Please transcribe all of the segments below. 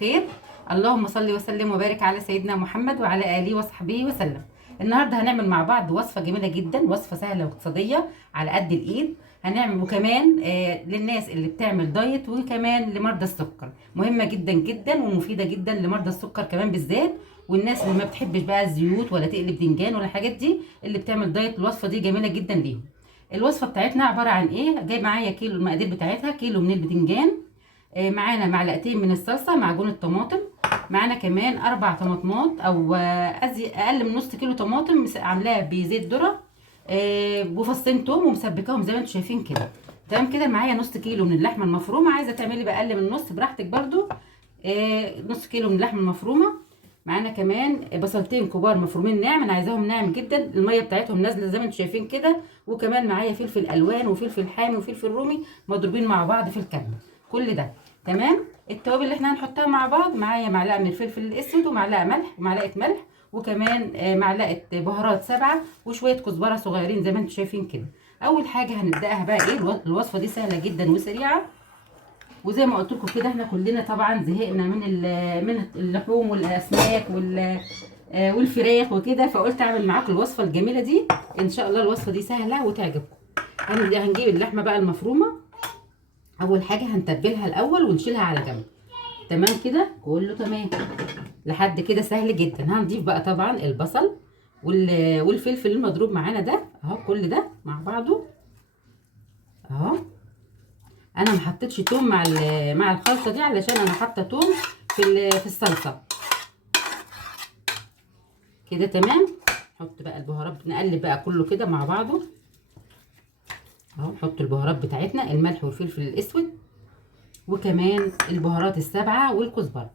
خير. اللهم صل وسلم وبارك على سيدنا محمد وعلى اله وصحبه وسلم. النهارده هنعمل مع بعض وصفه جميله جدا، وصفه سهله واقتصاديه على قد الايد. هنعمل وكمان للناس اللي بتعمل دايت، وكمان لمرضى السكر. مهمه جدا جدا ومفيده جدا لمرضى السكر كمان بالذات، والناس اللي ما بتحبش بقى الزيوت ولا تقلي بدنجان ولا الحاجات دي، اللي بتعمل دايت الوصفه دي جميله جدا ليهم. الوصفه بتاعتنا عباره عن ايه؟ جاي معايا كيلو، المقادير بتاعتها كيلو من البدنجان، معانا معلقتين من الصلصه، معجون الطماطم، معانا كمان 4 طماطمات او اقل من نص كيلو طماطم عاملاها بزيت ذره، وفصين توم ومسبكاهم زي ما انتم شايفين كده. تمام كده. معايا نص كيلو من اللحمه المفرومه، عايزه تعملي باقل من نص براحتك برضو. نص كيلو من اللحمه المفرومه. معانا كمان بصلتين كبار مفرومين ناعم، انا عايزاهم ناعم جدا، الميه بتاعتهم نازله زي ما انتم شايفين كده. وكمان معايا فلفل الوان وفلفل حامي وفلفل رومي مضروبين مع بعض في الكبه. كل ده تمام. التوابل اللي احنا هنحطها مع بعض، معايا معلقه من الفلفل الاسود ومعلقه ملح ومعلقه ملح، وكمان معلقه بهارات 7 وشويه كزبره صغيرين زي ما انتم شايفين كده. اول حاجه هنبداها بقى ايه؟ الوصفه دي سهله جدا وسريعه، وزي ما قلت لكم كده احنا كلنا طبعا زهقنا من اللحوم والاسماك والفراخ وكده، فقلت اعمل معاكم الوصفه الجميله دي. ان شاء الله الوصفه دي سهله وتعجبكم. هنجيب اللحمه بقى المفرومه. اول حاجه هنتبلها الاول ونشيلها على جنب. تمام كده، كله تمام لحد كده سهل جدا. هنضيف بقى طبعا البصل والفلفل المضروب معانا ده اهو، كل ده مع بعضه اهو. انا ما حطيتش توم مع الخلطه دي علشان انا حاطه توم في الصلصه كده. تمام. نحط بقى البهارات، نقلب بقى كله كده مع بعضه اهو. نحط البهارات بتاعتنا، الملح والفلفل الاسود، وكمان البهارات ال7 والكزبره.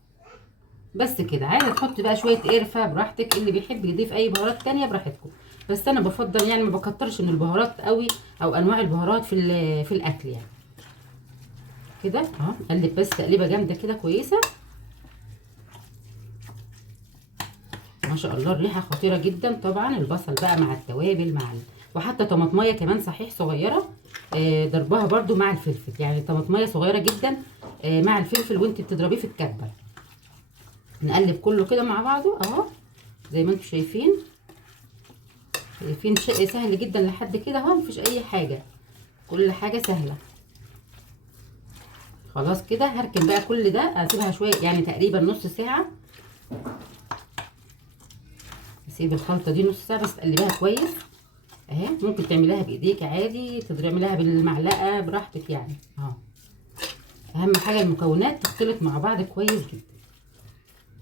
بس كده. عايزه تحط بقى شويه قرفه براحتك، اللي بيحب يضيف اي بهارات تانية براحتكم، بس انا بفضل يعني ما بكترش من البهارات قوي، او انواع البهارات في الاكل يعني. كده اهو. نقلب بس تقليبه جامده كده كويسه. ما شاء الله الريحه خطيره جدا طبعا. البصل بقى مع التوابل وحتى طماطميه كمان صحيح صغيره، ضربها برده مع الفلفل، يعني طماطميه صغيره جدا مع الفلفل وانت بتضربيه في الكبه. نقلب كله كده مع بعضه اهو زي ما انتم شايفين. شيء سهل جدا لحد كده اهو، مفيش اي حاجه، كل حاجه سهله. خلاص كده. هركن بقى كل ده، اسيبها شويه يعني تقريبا نص ساعه. اسيب الخلطه دي نص ساعه بس، تقلبيها كويس اهي. ممكن تعمليها بايديك عادي، تعمليها بالمعلقه براحتك يعني اهو. اهم حاجه المكونات تختلط مع بعض كويس جدا.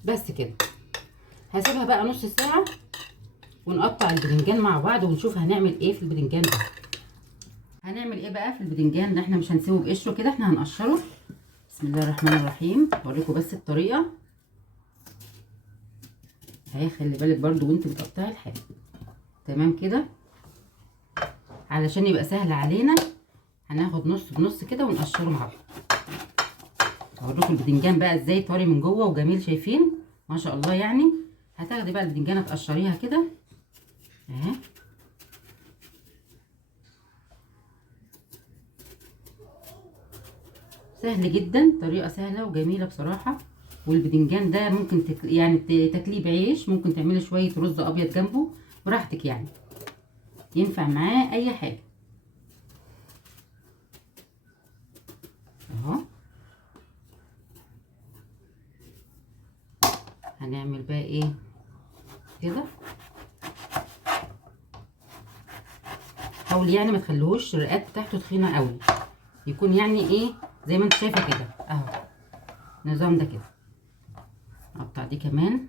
بس كده. هسيبها بقى نص ساعه ونقطع البدنجان مع بعض ونشوف هنعمل ايه في البدنجان ده. هنعمل ايه بقى في البدنجان ده؟ احنا مش هنسيبه بقشره كده، احنا هنقشره. بسم الله الرحمن الرحيم. اوريكم بس الطريقه اهي. خلي بالك برضو وانت بتقطعي الحاجه. تمام كده علشان يبقى سهل علينا. هناخد نص بنص كده ونقشره مع بعض. اوريكم البدنجان بقى ازاي طري من جوه وجميل، شايفين ما شاء الله يعني. هتاخدي بقى البدنجانه تقشريها كده اهي. سهل جدا، طريقه سهله وجميله بصراحه. والبدنجان ده ممكن يعني تاكليه بعيش، ممكن تعملي شويه رز ابيض جنبه براحتك يعني، ينفع معاه اي حاجه اهو. هنعمل بقى ايه كده. حاول يعني ما تخليهوش الرقات بتاعته تخينه قوي، يكون يعني ايه زي ما انت شايفه كده اهو. النظام ده كده. اقطع دي كمان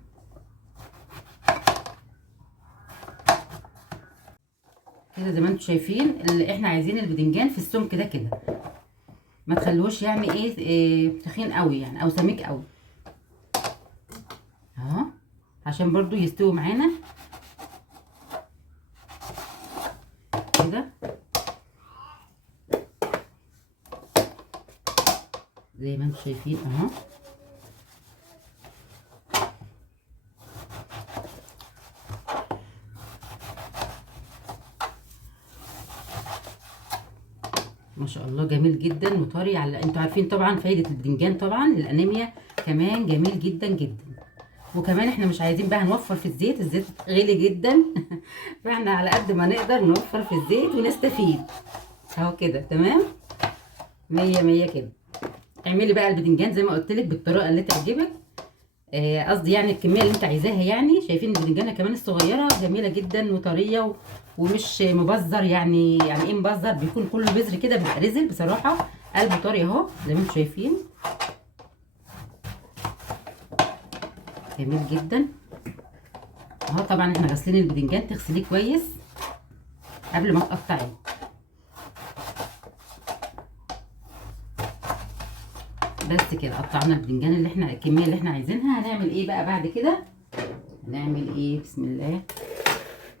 كده زي ما انتم شايفين. اللي احنا عايزين البدنجان في السمك ده كده، ما تخلوش يعني إيه تخين قوي يعني او سميك قوي اهو، عشان برضو يستوي معانا كده زي ما انتم شايفين اهو. ما شاء الله جميل جدا وطري. على انتوا عارفين طبعا فايده البدنجان طبعا للانيميا كمان جميل جدا جدا. وكمان احنا مش عايزين بقى نوفر في الزيت، الزيت غالي جدا فاحنا على قد ما نقدر نوفر في الزيت ونستفيد. اهو كده تمام، مية مية كده. اعملي بقى البدنجان زي ما قلت لك بالطريقه اللي تعجبك، قصدي يعني الكميه اللي انت عايزاها. يعني شايفين البدنجانه كمان الصغيره جميله جدا وطريه ومش مبذر. يعني ايه مبذر؟ بيكون كله بذر كده، بيبقى رزل بصراحه، قلبه طري اهو زي ما انتم شايفين، جميل جدا اهو. طبعا احنا غاسلين البدنجان، تغسليه كويس قبل ما تقطعيه. بس كده قطعنا البدنجان اللي احنا الكميه اللي احنا عايزينها. هنعمل ايه بقى بعد كده؟ هنعمل ايه؟ بسم الله.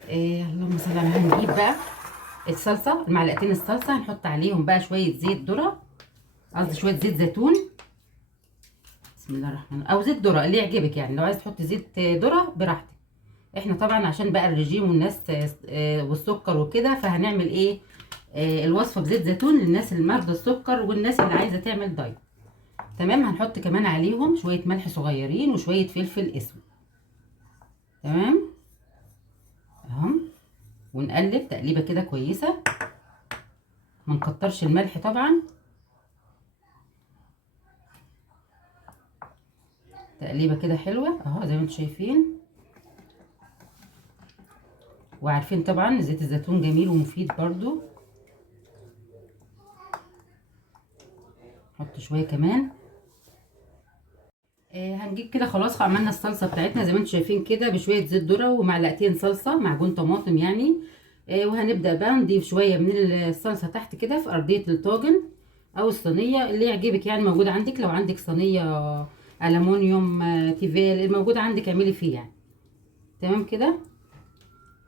اللهم صل على النبي. هنجيب بقى الصلصه، المعلقتين الصلصه، هنحط عليهم بقى شويه زيت ذره، قصدي شويه زيت زيتون. بسم الله الرحمن الرحيم. او زيت ذره اللي يعجبك، يعني لو عايز تحطي زيت ذره براحتك. احنا طبعا عشان بقى الرجيم والناس والسكر وكده، فهنعمل ايه؟ الوصفه بزيت زيتون للناس اللي مرضى السكر والناس اللي عايزه تعمل دايت. تمام. هنحط كمان عليهم شويه ملح صغيرين وشويه فلفل اسود. تمام اهو. ونقلب تقليبه كده كويسه، ما نكترش الملح طبعا. تقليبه كده حلوه اهو زي ما انتم شايفين. وعارفين طبعا زيت الزيتون جميل ومفيد برضو. نحط شويه كمان. هنجيب كده خلاص عملنا الصلصه بتاعتنا زي ما انتم شايفين كده، بشويه زيت ذره ومعلقتين صلصه معجون طماطم يعني. وهنبدا بقى نضيف شويه من الصلصه تحت كده في ارضيه الطاجن او الصينيه اللي يعجبك، يعني موجود عندك. لو عندك صينيه الومنيوم تيفال الموجود عندك اعملي فيه يعني. تمام كده.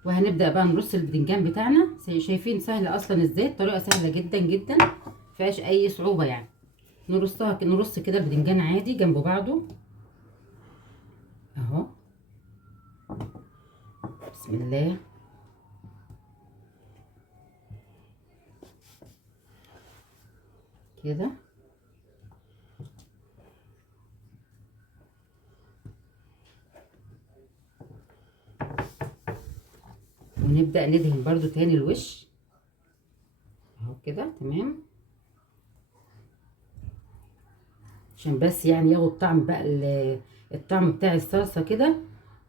وهنبدا بقى نرص البدنجان بتاعنا. شايفين سهله اصلا ازاي، الطريقه سهله جدا جدا، مفيهاش اي صعوبه يعني. نرص كده البدنجان عادي جنب بعضه اهو. بسم الله. كده ونبدأ ندهن برضو تاني الوش اهو كده. تمام، عشان بس يعني ياخد طعم بقى الطعم بتاع الصلصة كده.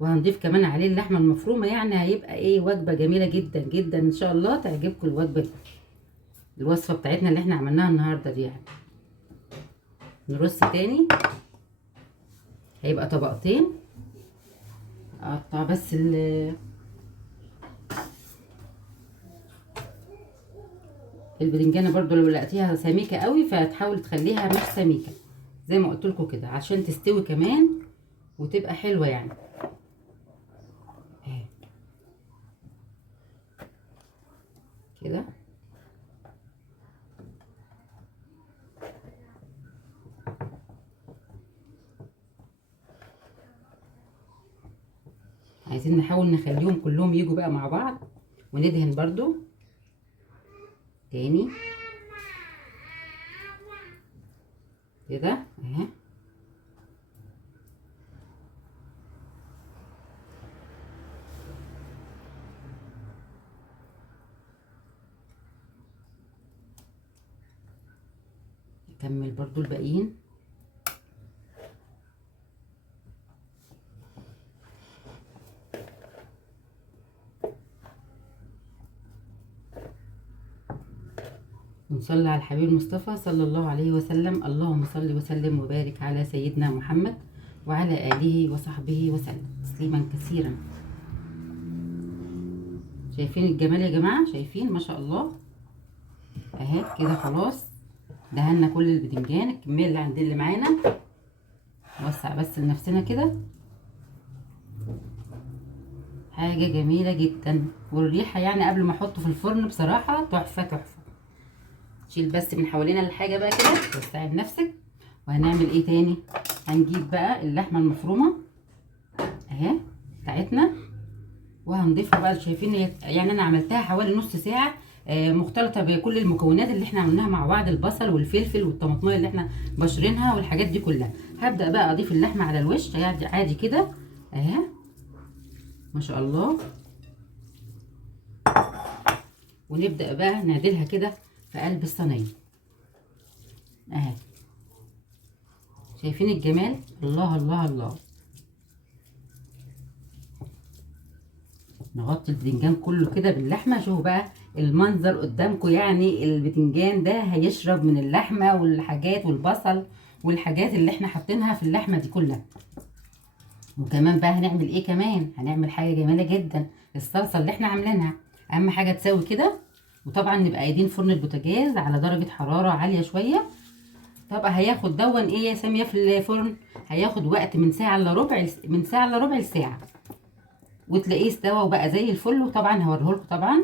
وهنضيف كمان عليه اللحمة المفرومة، يعني هيبقى ايه وجبة جميلة جدا جدا ان شاء الله تعجبكم الوجبة دي، الوصفة بتاعتنا اللي احنا عملناها النهاردة دي يعني. نرص تاني، هيبقى طبقتين. اقطع بس البرنجانه برضو لو لقيتيها سميكه قوي فتحاول تخليها مش سميكه زي ما قلت لكم كده، عشان تستوي كمان وتبقى حلوه يعني. اهي كده. عايزين نحاول نخليهم كلهم يجوا بقى مع بعض، وندهن برضو تاني كده اهي. نكمل برضو الباقيين. ونصلي على الحبيب المصطفى صلى الله عليه وسلم. اللهم صل وسلم وبارك على سيدنا محمد وعلى آله وصحبه وسلم تسليما كثيرا. شايفين الجمال يا جماعة؟ شايفين ما شاء الله اهي كده. خلاص دهنا كل البتنجان، الكمية اللي عندنا اللي معانا نوسع بس لنفسنا كده. حاجة جميلة جدا، والريحة يعني قبل ما احطه في الفرن بصراحة تحفة تحفة. شيل بس من حوالينا الحاجة بقى كده، وسعي بنفسك. وهنعمل ايه تاني؟ هنجيب بقى اللحمة المفرومة اهي بتاعتنا، وهنضيفها بقى. شايفين يعني انا عملتها حوالي نص ساعة مختلطة بكل المكونات اللي احنا عملناها مع بعض، البصل والفلفل والطماطمية اللي احنا بشرينها والحاجات دي كلها. هبدأ بقى اضيف اللحمة على الوش عادي عادي كده اهي ما شاء الله. ونبدأ بقى نعدلها كده في قلب الصينية اهي. شايفين الجمال؟ الله الله الله. نغطي البتنجان كله كده باللحمه. شوفوا بقى المنظر قدامكم، يعني البتنجان ده هيشرب من اللحمه والحاجات والبصل والحاجات اللي احنا حاطينها في اللحمه دي كلها. وكمان بقى هنعمل ايه كمان؟ هنعمل حاجه جميله جدا، الصلصه اللي احنا عاملينها. اهم حاجه تساوي كده، وطبعا نبقى قايدين فرن البوتاجاز على درجه حراره عاليه شويه. طبعا هياخد دون ايه يا ساميه في الفرن؟ هياخد وقت من ساعه الا ربع، من ساعه الا ربع لساعه، وتلاقيه استوى وبقى زي الفل. وطبعا هوريهولكم. طبعا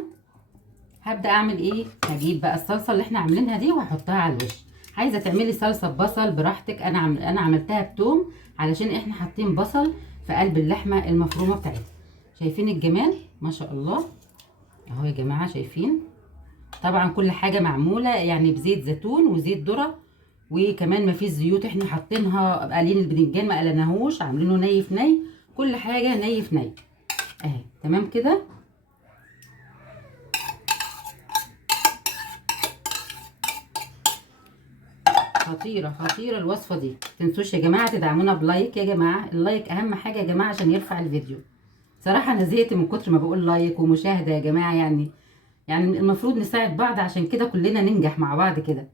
هبدا اعمل ايه؟ هجيب بقى الصلصه اللي احنا عاملينها دي وهحطها على الوش. عايزه تعملي صلصه ببصل براحتك، انا عملتها بتوم علشان احنا حاطين بصل في قلب اللحمه المفرومه بتاعتنا. شايفين الجمال؟ ما شاء الله اهو يا جماعه. شايفين؟ طبعا كل حاجه معموله يعني بزيت زيتون وزيت ذره، وكمان ما فيش زيوت احنا حاطينها. قالين البدنجان ما قلناهوش، عاملينه ني في ني، كل حاجه ني في ني اهي. تمام كده. خطيره خطيره الوصفه دي. متنسوش يا جماعه تدعمونا بلايك يا جماعه، اللايك اهم حاجه يا جماعه عشان يرفع الفيديو. صراحه انا زهقت من كتر ما بقول لايك ومشاهده يا جماعه، يعني المفروض نساعد بعض عشان كده كلنا ننجح مع بعض كده.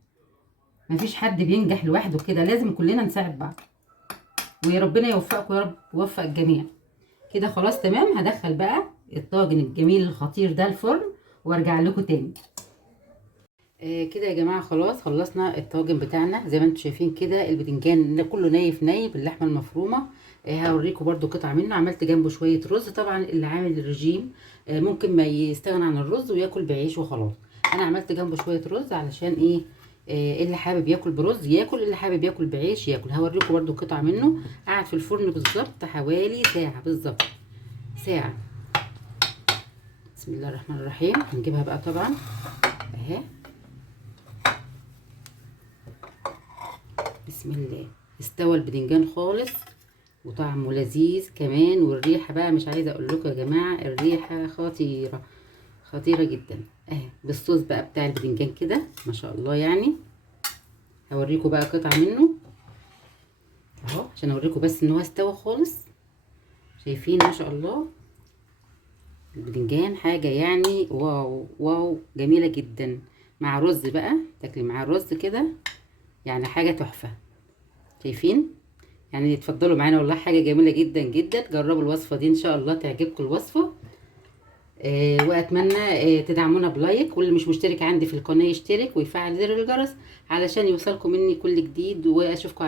مفيش حد بينجح لوحده كده، لازم كلنا نساعد بعض. ويا ربنا يوفقكم يا رب، ويوفق الجميع. كده خلاص تمام. هدخل بقى الطاجن الجميل الخطير ده الفرن وارجع لكم تاني. كده يا جماعه خلاص خلصنا الطاجن بتاعنا. زي ما انتم شايفين كده البتنجان كله ني في ني باللحمه المفرومه. هوريكم برده قطعه منه. عملت جنبه شويه رز. طبعا اللي عامل الرجيم ممكن ما يستغنى عن الرز وياكل بعيش وخلاص. انا عملت جنبه شويه رز علشان ايه؟ اللي حابب ياكل برز ياكل، اللي حابب ياكل بعيش ياكل. هوريكم برده قطعه منه. قعد في الفرن بالظبط حوالي ساعه بالظبط، ساعه. بسم الله الرحمن الرحيم. هنجيبها بقى طبعا اهي. بسم الله. استوى البدنجان خالص وطعمه لذيذ كمان، والريحه بقى مش عايزه اقول لكم يا جماعه، الريحه خطيره خطيره جدا اهي. بالصوص بقى بتاع البدنجان كده ما شاء الله يعني. هوريكم بقى قطعه منه اهو عشان اوريكم بس ان هو استوى خالص. شايفين ما شاء الله البدنجان حاجه يعني واو واو، جميله جدا. مع رز بقى تاكلي مع رز كده يعني حاجه تحفه. شايفين؟ يعني اتفضلوا معانا والله حاجه جميله جدا جدا. جربوا الوصفه دي ان شاء الله تعجبكم الوصفه. واتمنى تدعمونا بلايك، واللي مش مشترك عندي في القناه يشترك ويفعل زر الجرس علشان يوصلكم مني كل جديد. واشوفكم